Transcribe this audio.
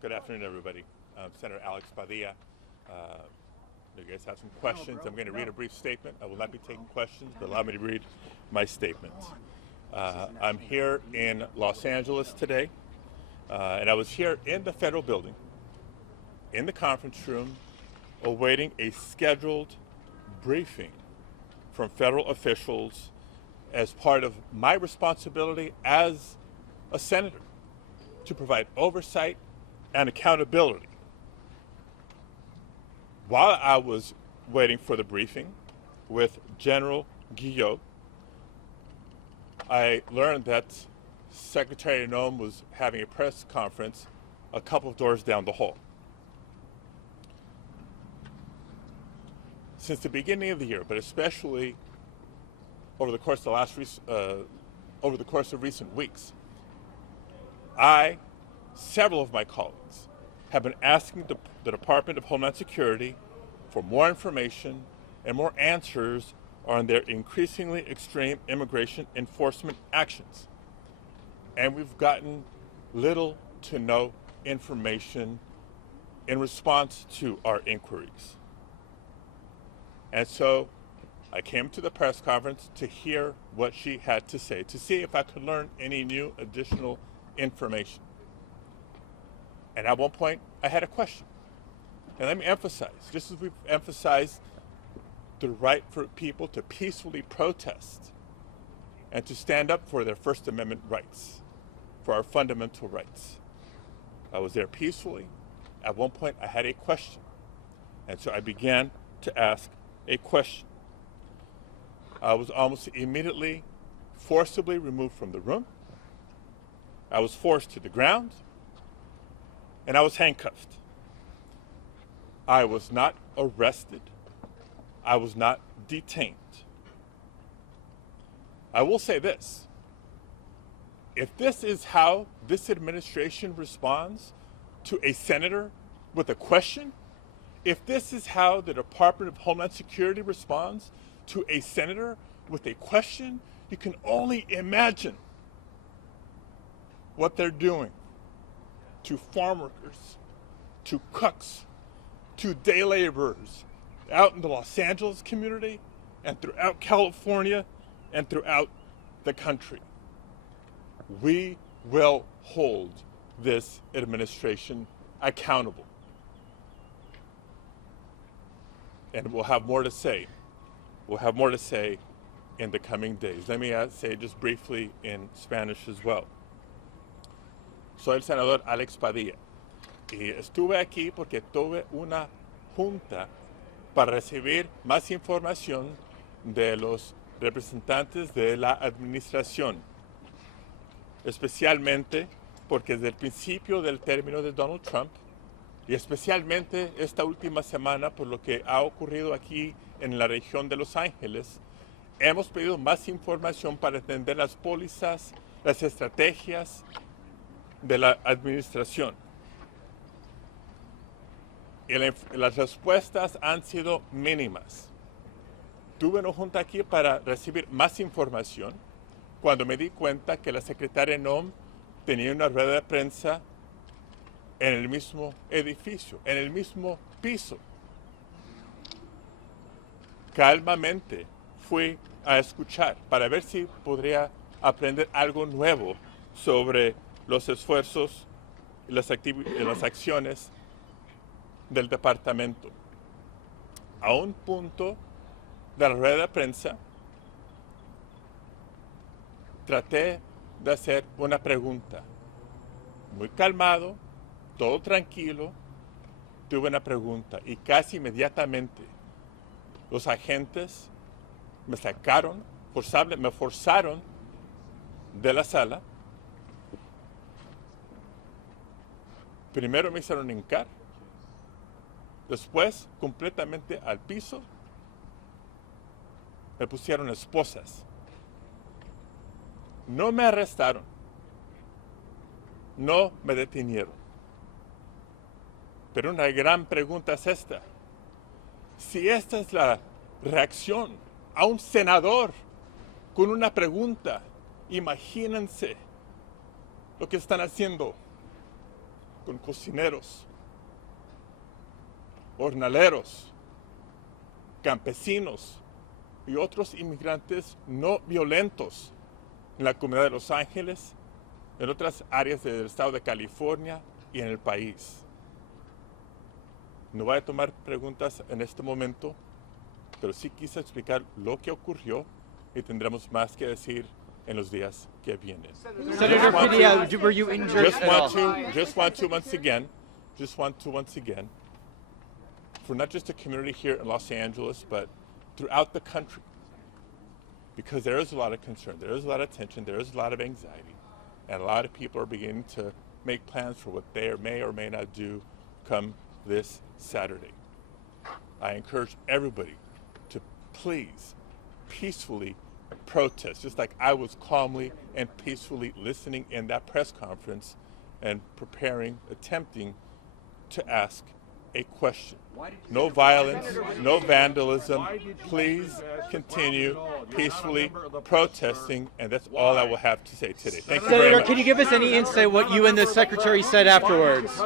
Good afternoon, everybody. Senator Alex Padilla. You guys have some questions. I'm going to read a brief statement. I will not be taking questions, but allow me to read my statement. I'm here in Los Angeles today, and I was here in the federal building, in the conference room, awaiting a scheduled briefing from federal officials as part of my responsibility as a senator to provide oversight and accountability. While I was waiting for the briefing with General Guillot, I learned that Secretary Noem was having a press conference a couple of doors down the hall. Since the beginning of the year, but especially over the course of recent weeks, several of my colleagues have been asking the Department of Homeland Security for more information and more answers on their increasingly extreme immigration enforcement actions. And we've gotten little to no information in response to our inquiries. And so I came to the press conference to hear what she had to say, to see if I could learn any new additional information. And at one point, I had a question. And let me emphasize, just as we've emphasized the right for people to peacefully protest and to stand up for their First Amendment rights, for our fundamental rights. I was there peacefully. At one point, I had a question. And so I began to ask a question. I was almost immediately forcibly removed from the room. I was forced to the ground. And I was handcuffed. I was not arrested. I was not detained. I will say this. If this is how this administration responds to a senator with a question, if this is how the Department of Homeland Security responds to a senator with a question, you can only imagine what they're doing to farm workers, to cooks, to day laborers out in the Los Angeles community and throughout California and throughout the country. We will hold this administration accountable. And we'll have more to say. We'll have more to say in the coming days. Let me say just briefly in Spanish as well. Soy el senador Alex Padilla y estuve aquí porque tuve una junta para recibir más información de los representantes de la administración, especialmente porque desde el principio del término de Donald Trump y especialmente esta última semana por lo que ha ocurrido aquí en la región de Los Ángeles, hemos pedido más información para entender las pólizas, las estrategias de la administración. Y las respuestas han sido mínimas. Tuve una junta aquí para recibir más información cuando me di cuenta que la secretaria Noem tenía una rueda de prensa en el mismo edificio, en el mismo piso. Calmamente fui a escuchar para ver si podría aprender algo nuevo sobre los esfuerzos y las acciones del departamento. A un punto de la rueda de prensa, traté de hacer una pregunta. Muy calmado, todo tranquilo, tuve una pregunta y casi inmediatamente los agentes me sacaron, me forzaron de la sala. Primero me hicieron hincar, después completamente al piso me pusieron esposas. No me arrestaron, no me detenieron. Pero una gran pregunta es esta. Si esta es la reacción a un senador con una pregunta, imagínense lo que están haciendo con cocineros, jornaleros, campesinos y otros inmigrantes no violentos en la comunidad de Los Ángeles, en otras áreas del estado de California y en el país. No voy a tomar preguntas en este momento, pero sí quise explicar lo que ocurrió y tendremos más que decir en los días que vienen. Senator Padilla, were you injured Just at all? want to once again, for not just the community here in Los Angeles, but throughout the country, because there is a lot of concern, there is a lot of tension, there is a lot of anxiety, and a lot of people are beginning to make plans for what they may or may not do come this Saturday. I encourage everybody to please peacefully protest, just like I was calmly and peacefully listening in that press conference and attempting to ask a question. No violence, no vandalism. Please continue peacefully protesting, and that's all I will have to say today. Thank you very Senator, much. can you give us any insight what you and the secretary said afterwards?